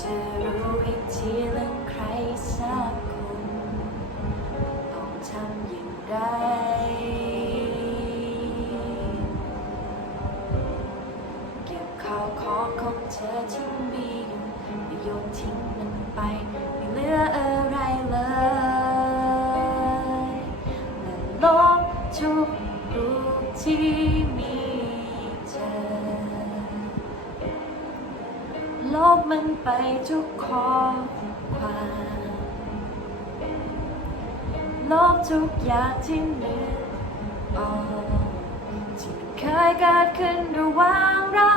จะรู้อีกทีเรื่องใครสักคนต้องทำอย่างไรเก็บข้าวของของเธอที่มีอยู่ไม่โยนทิ้งมันไป ไม่เหลืออะไรเลยและลบทุกรูปที่มี บมันไปทุกข้อความลบทุกอย่างที่นึกออกที่เคยเกิดขึ้นระหว่างเรา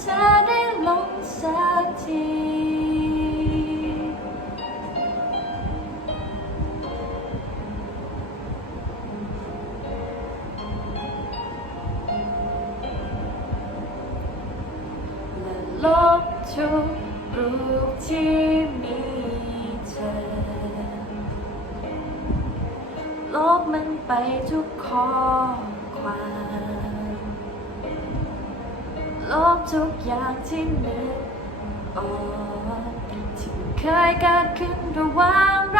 เธอได้ลงสักทีและลบทุกรูปที่มีเธอ ลบมันไปทุกข้อความ ทุกอย่างที่นึกออกที่เคยเกิดขึ้นระหว่าง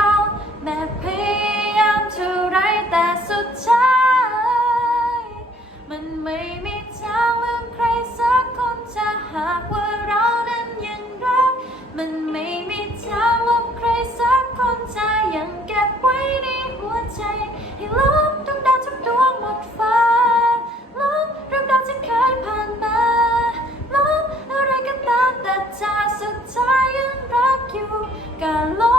alone.